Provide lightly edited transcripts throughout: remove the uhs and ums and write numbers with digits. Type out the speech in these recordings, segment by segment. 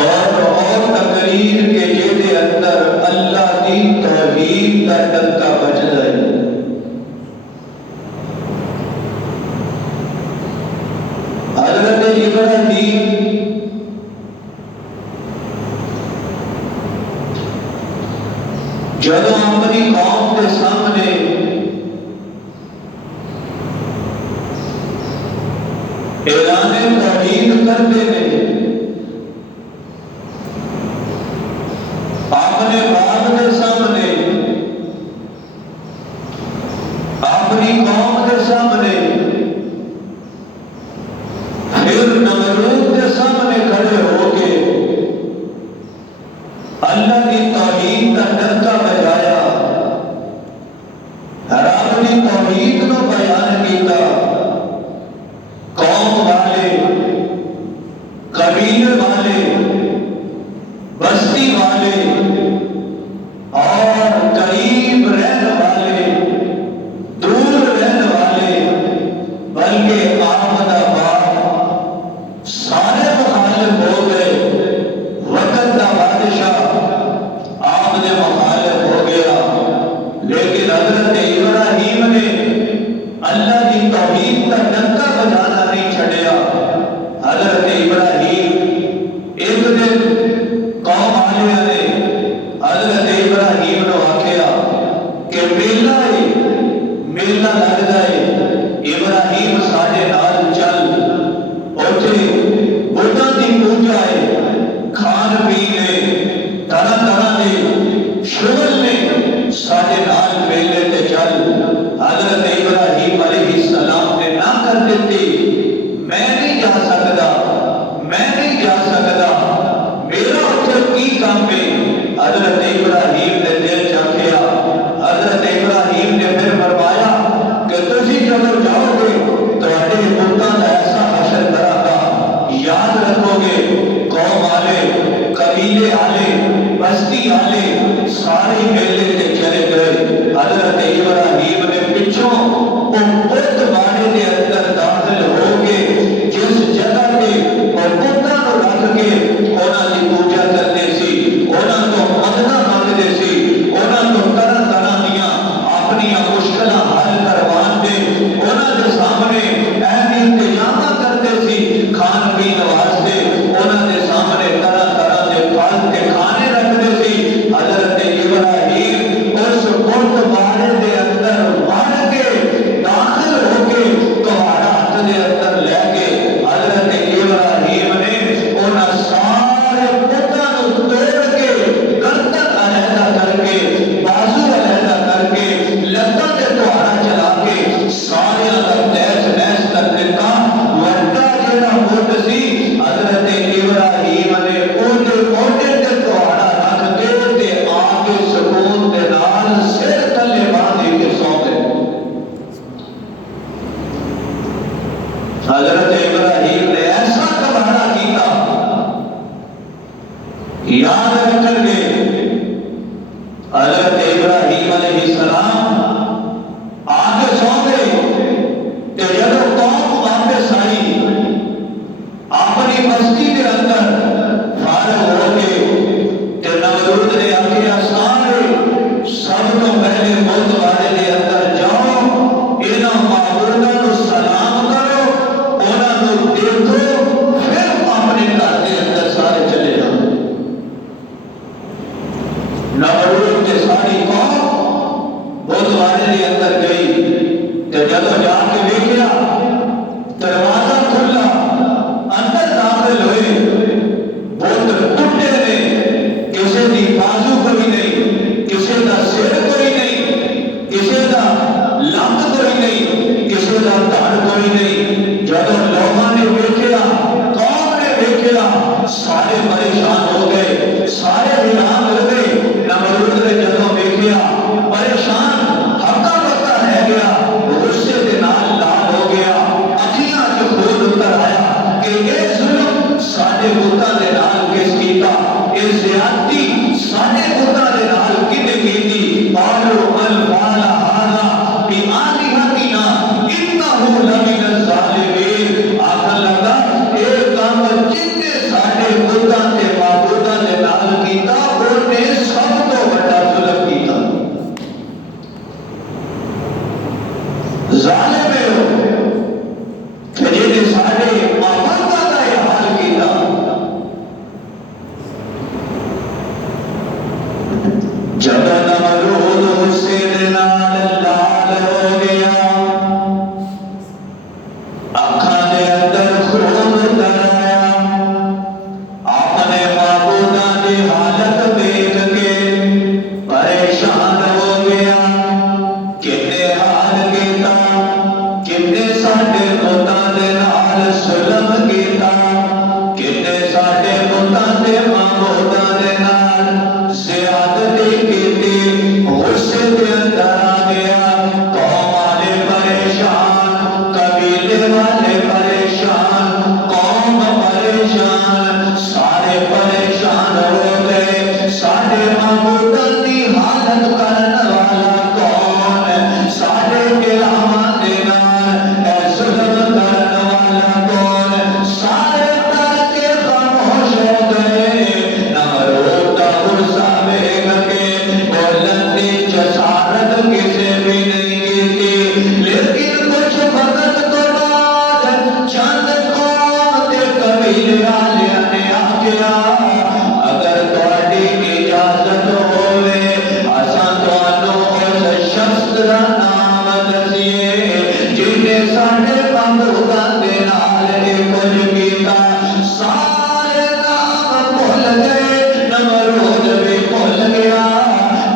और तकरीर के जेदे अंदर अल्लाह तौहीद का डंका बजदा है। हजरत इब्राहीम जदों अपनी कौम के सामने ऐलाने तौहीद करते हैं, अपने बाप के सामने, अपनी कौम के सामने, फिर नमरूद के सामने खड़े होके अल्लाह की तौहीद का डंका बजाया, अपनी तौहीद को बयान किया। कौम वाले, कबीले वाले, बस्ती वाले और करीब रहने वाले, दूर रहने वाले, बल्कि आमदाबाद सारे मुखालिफ हो गए। वक़्त का बादशाह आमदे मुखालिफ हो गया, लेकिन हजरत इब्राहीम ने अल्लाह की तौहीद का डंका बजाना नहीं छड़िया। हजरत इब्राहीम एक दिन कौम वाले ने हजरत इब्राहीम को आख्या कि मेला है, मेला लगता है, इब्राहीम साढ़े नाल चल, उठे बुद्धां की पूजा है, खान पीन है, तरह तरह के शुगल ने, साढ़े नाल मेले ते चल। हजरत इब्राहीम अलैहिस्सलाम ने ना कर देती, मैं नहीं जा सकता, मैं नहीं जा सकता, मेरा उत्थे की काम है। हजरत इब्राहीम ने दिल चाखिया। हजरत इब्राहीम ने फिर फरमाया कि तुसी जब जाओगे तुहाडे बुतां दा ऐसा हशर करांगा, याद रखोगे। कौम वाले, कबीले वाले, बस्ती वाले सारे मेले ते चले गए। हजरत इब्राहीम ने पिछों बुतबारे के अंदर दाखिल हो के जिस जगह पे बुतां को रख के उन्हां दी पूजा करते सी, उन्हां तो मदद मांगते सी, उन्हां तो तरह तरह दियां अपनी मुश्किलां हल करवाते, उन्हां के सामने ऐसे इंतजाम करते सी खान पीन वास्ते, उन्हां के सामने तरह तरह के फल के खाने रखते सी। हजरत इब्राहीम उस बुतबारे के अंदर वड़ के दाखिल होके कुहाड़ा हाथ के अंदर लेके हजरत इब्राहीम ने उन्हां सारे बुतां को तोड़ के गर्दन अलहदा करके, बाजू अलहदा करके, लत्तां ते कुहाड़ा चला के सारे का तहस नहस कर दिता। वड्डा जिहड़ा बुत सी हजरत इब्राहीम ने ओदे मोढे ते कुहाड़ा रख के ते आके सुकून दे नाल सिर थल्ले बांध के सौ गए। हजरत इब्राहीम ने ऐसा कबाड़ा किया, याद रखेंगे। हजरत इब्राहीम अलैहिस्सलाम आगे सौ गए ते जब कौम वापस आई अपनी बस्ती के अंदर फारग हो गए ते नमरूद ने आख्या सारे सब तो पहले बुतबारे के अंदर जाओ, इन्हां माबूदां को सलाम करो, उन्हां को देखो, फिर अपने घर के अंदर सारे चले जाओ। नमरूद के सारी कौम बुतबारे के अंदर गई ते जदों जाके देखिया दरवाजा खुला, अंदर दाखिल हुए, बुत टुटे ने, किसी की बाजू कोई नहीं, किसी का सिर कोई नहीं, किसी का लंब कोई नहीं, किसी का धड़ कोई नहीं। जब लोगों ने देखिया, कौम ने देखिया, सारे परेशान हो गए, सारे हैरान हो गए। नमरूद ने जब देखिया परेशान हक्का बक्का रह गया, गुस्से के नाल जब नमरूद हुसैन नाल लाल हो गया, अखा दे अंदर खून उतर आया, अपने माबूदा की हालत देख के परेशान हो गया। किन्ने हाल कीता, किन्ने साडे पुत्तां दे नाल जुल्म कीता, किन्ने साडे पुत्तां दे माबूदा दे नाल ज़ियादती कीती। गुस्से दे अंदर आ गया। कौम वाले परेशान, कबीले वाले परेशान, कौम परेशान, सारे परेशान हो गए। साडे माबूदा दी हालत करन वाला कौन? साडे गिलावां दे नाल ऐ जुल्म करन वाला कौन? सारे डर के खामोश हो गए। नमरूद दा गुस्सा वेख के बोलन दी जसारत किसे भी नहीं कीती। लेकिन कुछ वक्त तो बाद चंद कौम ते कबीले वालियां ने आखिया, अगर तुहाडी इजाजत होवे असां तुहानू उस शख्स दा नाम दसीए जिन्ने साडे माबूदा दे नाल ए कुछ कीता। सारे नाम भुल गए, नमरूद भी भुल गया।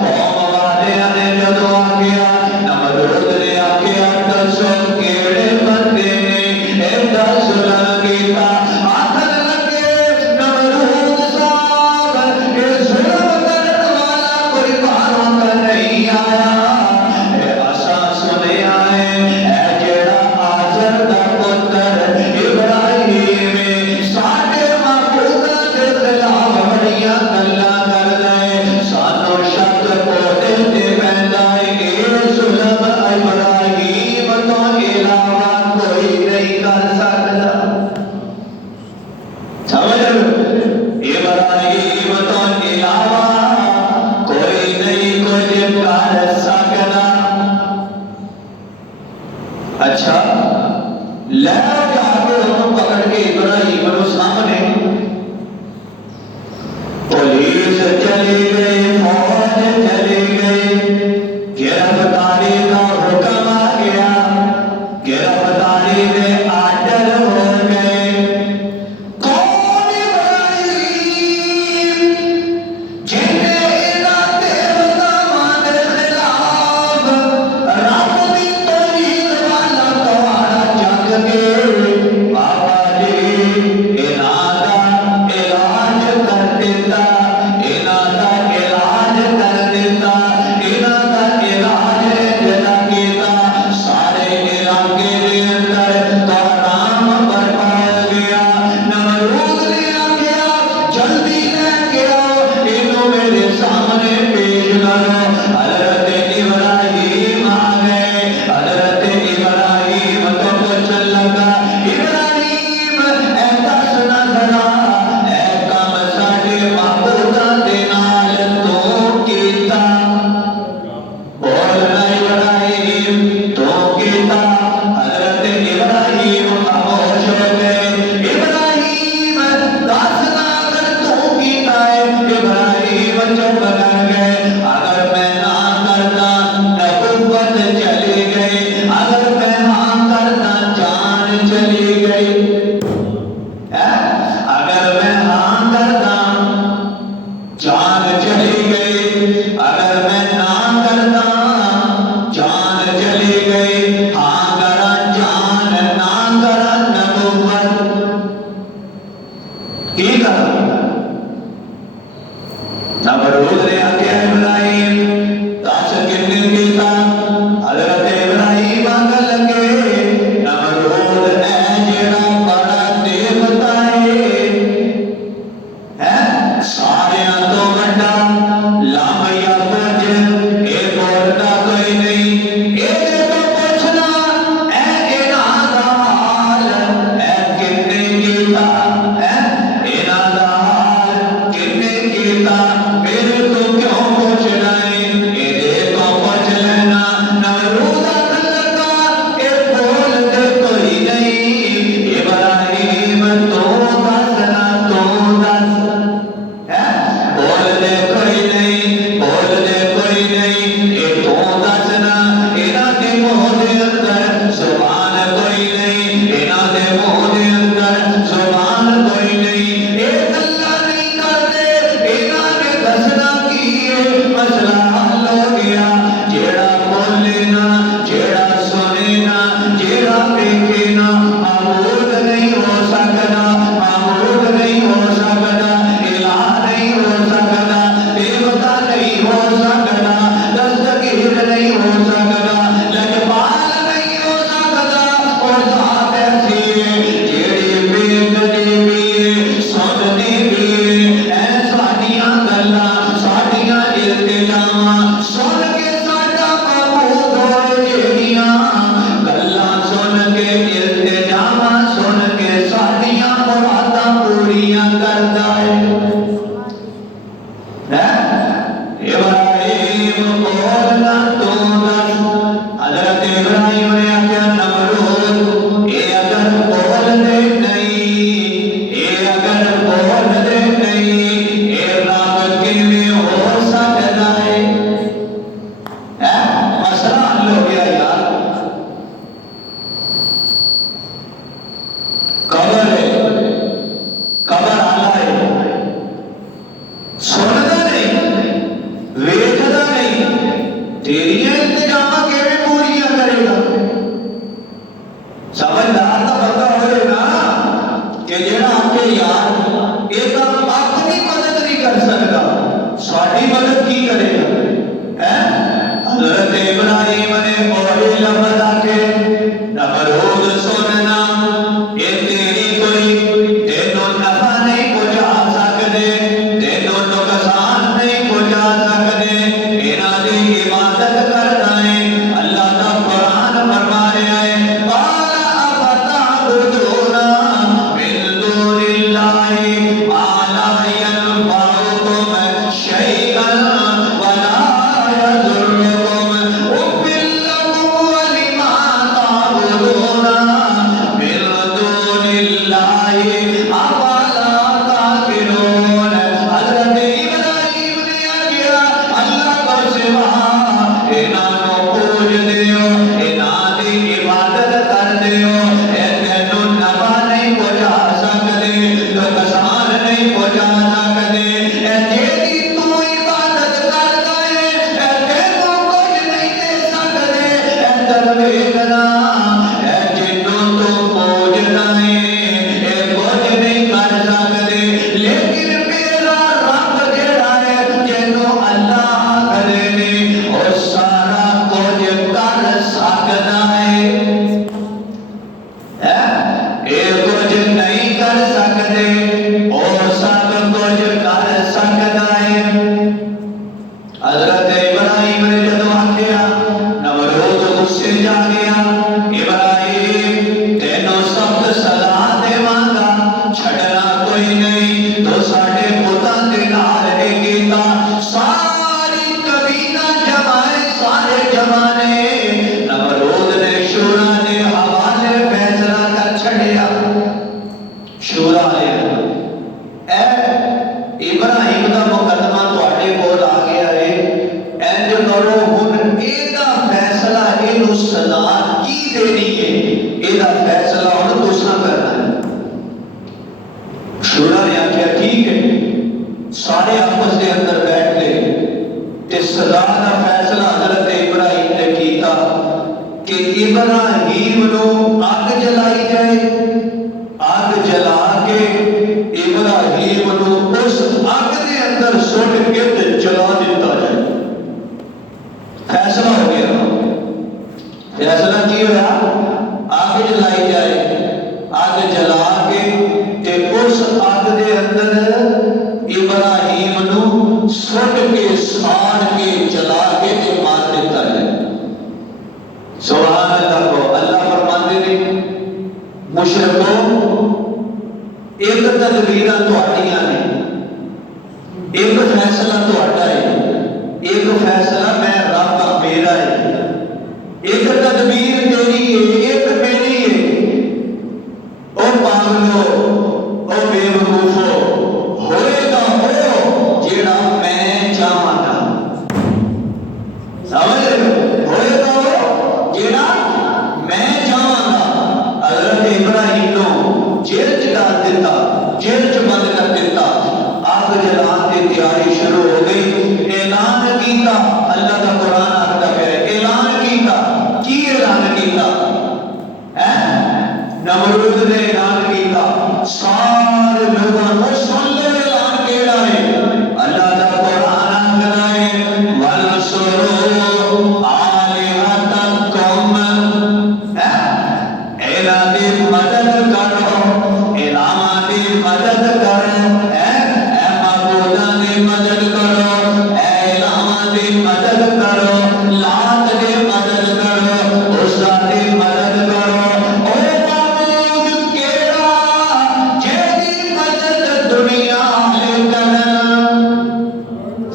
कौम वालियां ने जदों आखिया, नमरूद ने आखिया दसो केड़े बंदे ने एदा जुल्म कीता। आखन लगे नमरूद साहब ये जुल्म करन वाला कोई बाहरों का नहीं आया, असां सुनिया है ऐ जेड़ा आजर दा पुत्र इब्राहिम साडे माबूदा दे खिलाफ बड़ियां गल्लां करदा है। सानू शक ओदे ते पैंदा है कि ये जुल्म इब्राहिम तो इलावा कोई नहीं कर सकदा। समझ इब्राहिम तो इलावा कोई नहीं कुछ कर सकदा। अच्छा, ले जाके उन्होंने पकड़ के इब्राहिम को सामने पुलिस चली गई, फौज चली गई, गिरफ्तारी का हुक्म आ गया, गिरफ्तारी में आर्डर हो गए। कौन इब्राहिम जिन्ने इन्हां देवतावां दे खिलाफ रब दी तौहीद वाला गवारा चक के बाबा जी इन्हां दा इलाज कर दिता, इन्हां दा इलाज कर दिता, इन्हां दा इलाज जदा कीता। सारे इलाके दे अंदर तहराम बरपा हो गया। नमरूद ने आखिया जल्दी लेके आओ, इन्हों मेरे सामने पेश करो। हजरत इब्राहिम आ गए। हजरत इब्राहिम तो पूछन लगा, इब्राहिम ऐ दस ना जरा ऐ काम साडे माबूदा दे नाल तू कीता? बोलना इब्राहिम तू कीता? हजरत इब्राहिम खामोश हो गए। इब्राहिम दस ना अगर तू कीता है। इब्राहिम चुप कर गए।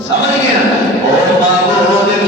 समझ गया? ओ बाबू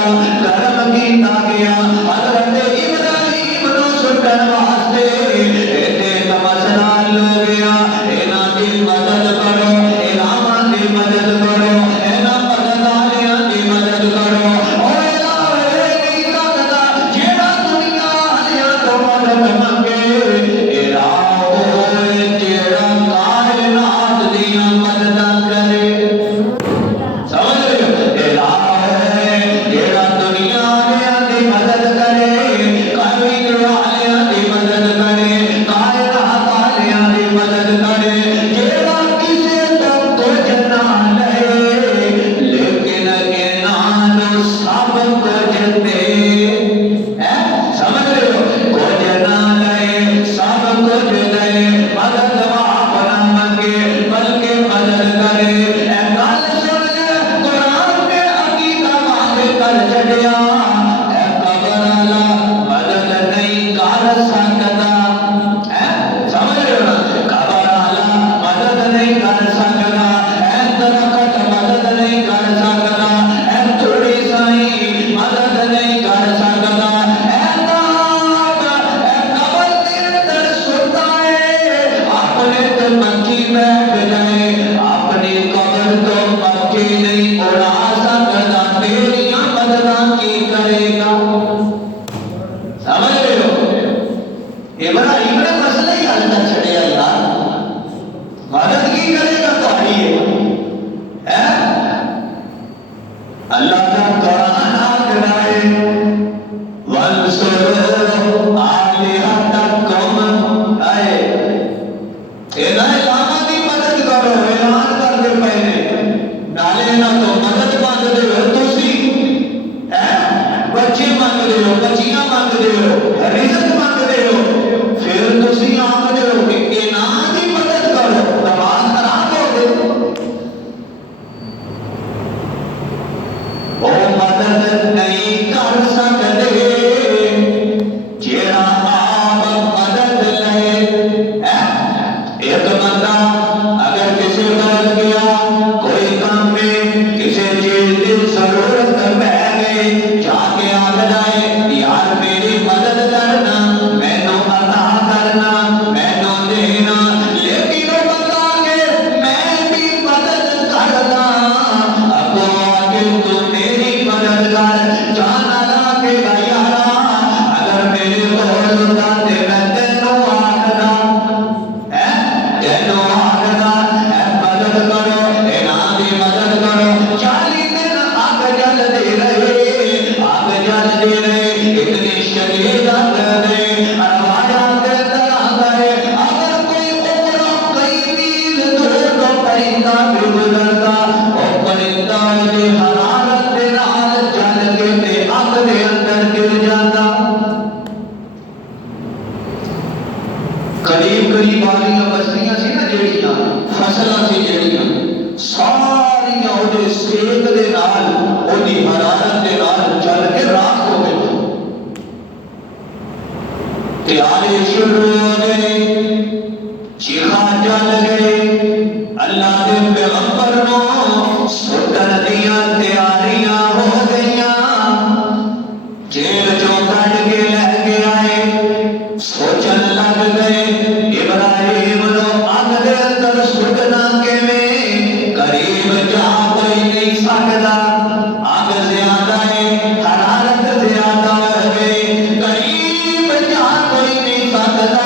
दा कर्म कीता गया हज़रत इब्राहीम नू सुटण वास्ते इत्थे तमसला लो गया इन्हां दी मदद करो इलाहां दी मदद करो इन्हां मदद वालियां दी मदद करो ओ इलाह नहीं सकदा जेड़ा दुनिया वालियां तो मदद मंगे इलाह होए जेड़ा कायनात दियां मददां करे समझ रहे हो इलाह है जेड़ा दुनिया वालियां दी मदद करे कायनात वालियां दी मदद करे कायनात वालियां दी मदद करे जेड़ा किसे तो कुछ ना ले लेकिन इन्हां नू सब कुछ दे समझ रहे हो कुछ ना ले सब कुछ दे मदद आप ना मंगे बल्कि मदद करे ए गल सुन ले कुरान ने अकीदा वादे कर छड़िया ए कबर वाला मदद नहीं कर सकता समझ रहे हो ना कबर वाला मदद नहीं कर सकता ए दरख्त मदद नहीं कर सकता ए थोड़ी साई मदद नहीं कर सकता ए नाम ए कबर के अंदर सुता है अपने ते मक्खी बैठ जाए अपनी कबर तो मक्खी नहीं उड़ा सकता तेरियां मददां की करेगा समझ रहे हो इब्राहीम ने मसला ही हल कर छड़िया यार मदद की करेगा तुम्हारी है अल्लाह का कुरान आखदा है वंसुरू आलिहतकुम आए इन्हां इलाहां दी मदद करो ऐलान करदे पए ने नाले इन्हां तो मदद मंगदे हो तुसी बच्चे मंगदे हो बच्चियां मंगदे हो रिज़्क मंगदे हो फिर तुसी आखदे हो कि इन्हां दी मदद करो नमाज खराब हो गई ओ मदद नहीं कर सकदे जेड़ा आप मदद ले एक बंदा अगर किसी बदल गया कोई काम में किसी चीज की जरूरत पै गई जाके आग जाए यार मेरी मदद करना मैनू अता करना मैनू देना लेकिन वो बंदा के मैं भी मदद करदा अगो आगे तू मेरी मदद कर जाना लागे यारा अगर मेरे कोल हुंदा ते मैं तेनू आखदा तेनू आखदा मदद करो इन्हां दी मदद करो 40 दिन आग जलदी रहे इतनी शदीद आग रहे रवायात के अंदर आता है अगर कोई उम्र कई मील दूर तो परिंदा भी गुजरता और परिंदा उसकी हरारत के नाल जल के ते आग के अंदर गिर जाता करीब करीब वालियां बस्तियां सी ना जेड़ियां फसलां सी जेड़ियां सारियां ओदे सेक दे नाल ओदी हरारत दे नाल जल के राख हो गई त्यारे शुरू हो गए चीखा जल गए अल्लाह दे पैगंबर नो सुटन दियां तैयारियां हो गईयां जेल चों कढ के लैके आए सोचन लग गए इब्राहीम नो अग दे अंदर सुटना किवें करीब जा कोई नहीं सकदा अग ज्यादा है हरारत ज्यादा हो गई करीब जा कोई नहीं सकदा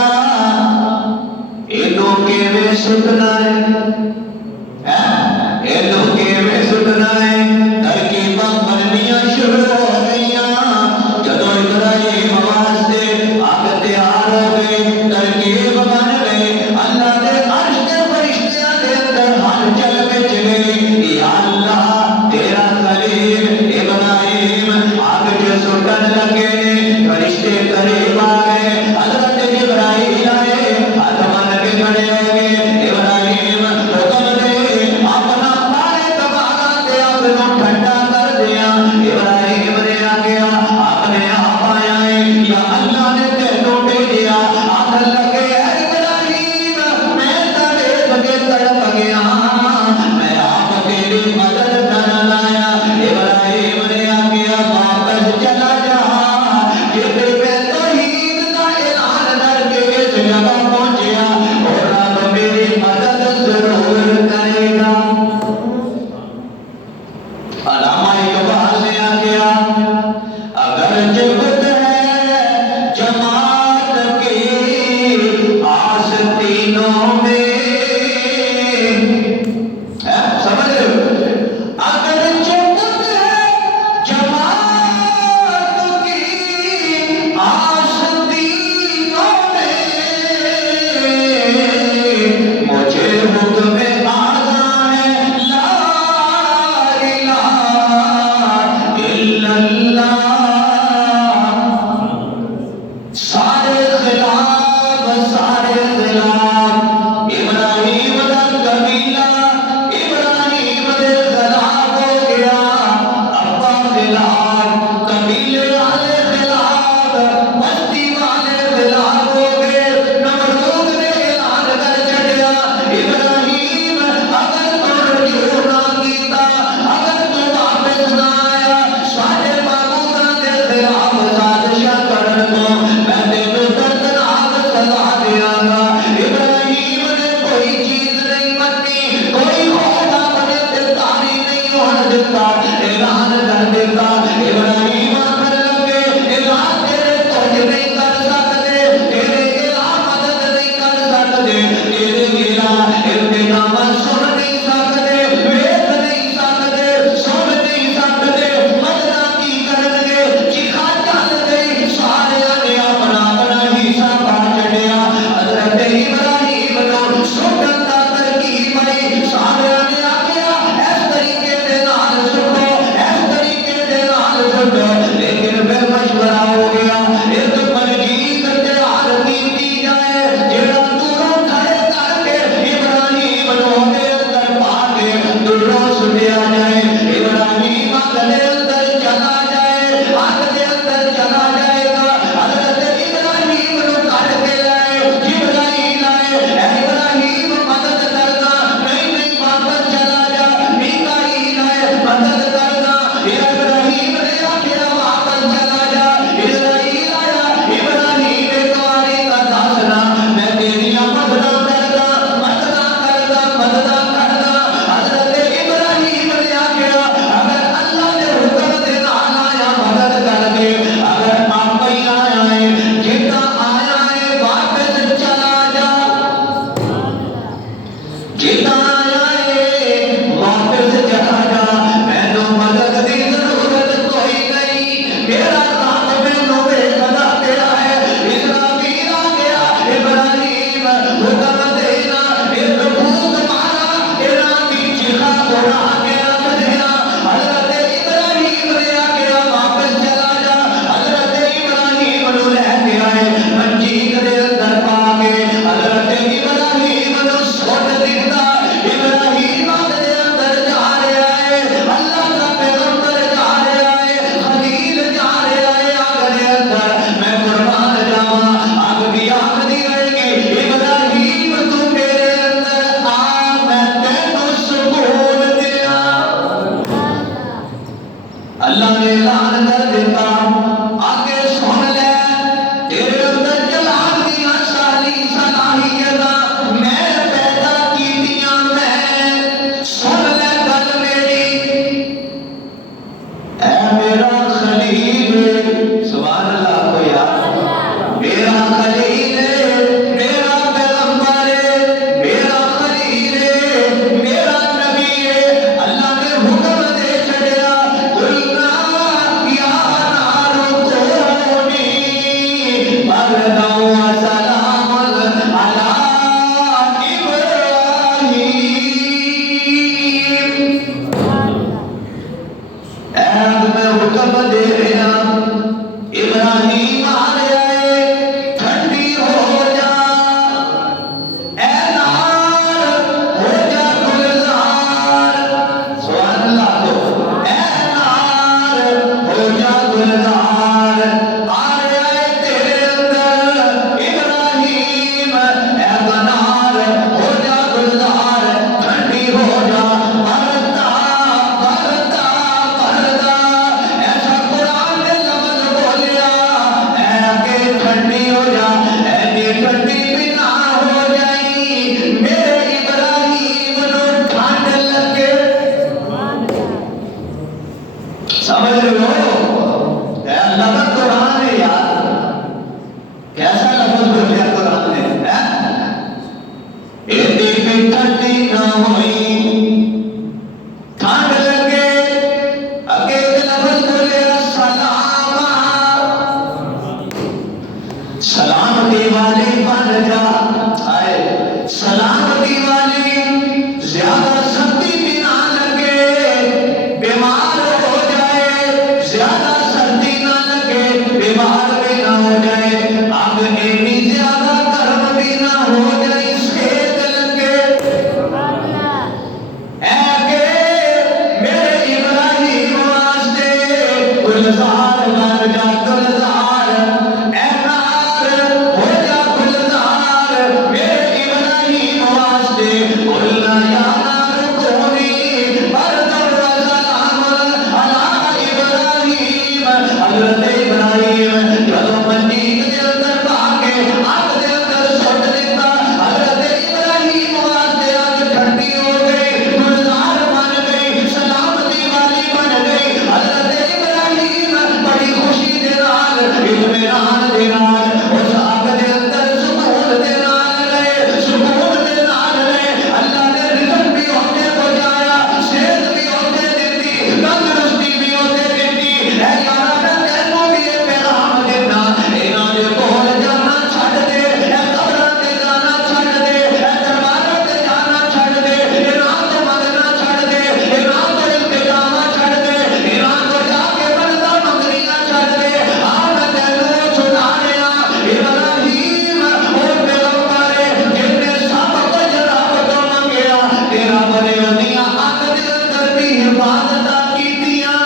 हजरत इब्राहिम जदों मंजीक दे अंदर पा के अग दे अंदर सुट दिता, हजरत इब्राहिम वास्ते अग ठंडी हो गई, गुलजार बन गई, सलामती वाली बन गई। हजरत इब्राहिम बड़ी खुशी दे नाल, इत्मीनान दे नाल उस अग दे अंदर सुकून दे नाल रहे, सुकून दे नाल रहे। अल्लाह ने रिज़्क भी होते पहुंचाया, सेहत भी होते देती, तंदुरुस्ती भी होते देती। ऐ यारा मैं तैनूं भी ये पैगाम देना, इन्हां दे कोल जाना छड्ड दे, ऐ कब्रां ते जाना छड्ड दे, ऐ दरबारां ते जाना छड्ड दे, इन्हां तो मंगना छड्ड दे, इन्हां तो इल्तिजामा छड्ड दे, इन्हां तो जाके मददां मंगनियां छड्ड दे। आ मैं तैनूं सुना रहा इब्राहिम ओ पैगंबर जिन्ने सब कुछ रब तो मंगिया, तेरा बने ओदियां अग दे अंदर भी हिफाजतां कीतियां,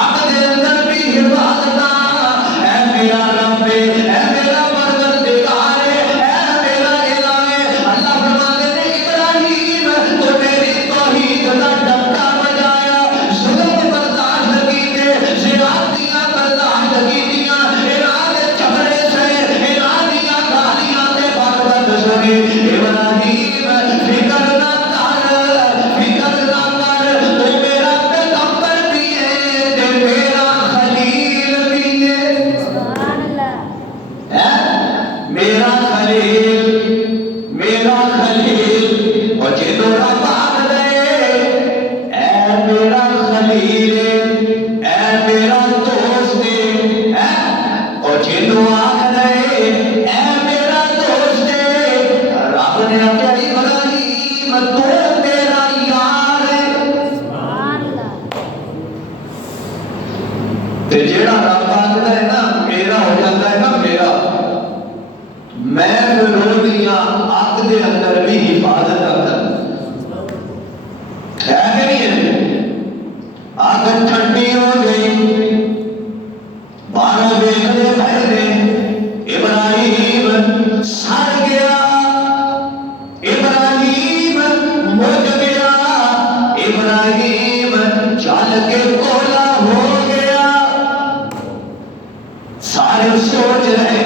अग दे अंदर भी हिफाजतां। ऐ मेरा रब है, ऐ मेरा परवरदिगार है, ऐ मेरा इलाह है। अल्लाह फरमाते ने इब्राहिम तो मेरी तौहीद दा डंका बजाया, जुल्म बर्दाश्त कीते, ज़ियादतियां बर्दाश्त कीतियां, इन्हां दे झगड़े सहे, इन्हां दियां गालियां ते बकबक सुनी। इब्राहिम फिकर ना कर, फिकर ना कर, तू मेरा पैगंबर भी है ते मेरा खलील भी है। मेरा खलील, मेरा खलील। और जो रब आखदा है ऐ मेरा खलील ऐ मेरा दोस्त है, और जो आखदा है ऐ मेरा दोस्त है, रब ने आख्या इब्राहिम तू मेरा यार है। ते जेड़ा रब आखदा है ना मेरा हो जाता है ना मेरा, मैं फिर ओदियां अग दे अंदर भी हिफाजत कर है कि नहीं है। अग ठंडी हो गई, बाहरों देखने पहले इब्राहिम सड़ गया, इब्राहिम मुझ गया, इब्राहिम जल के कोला हो गया। सारे सोच रहे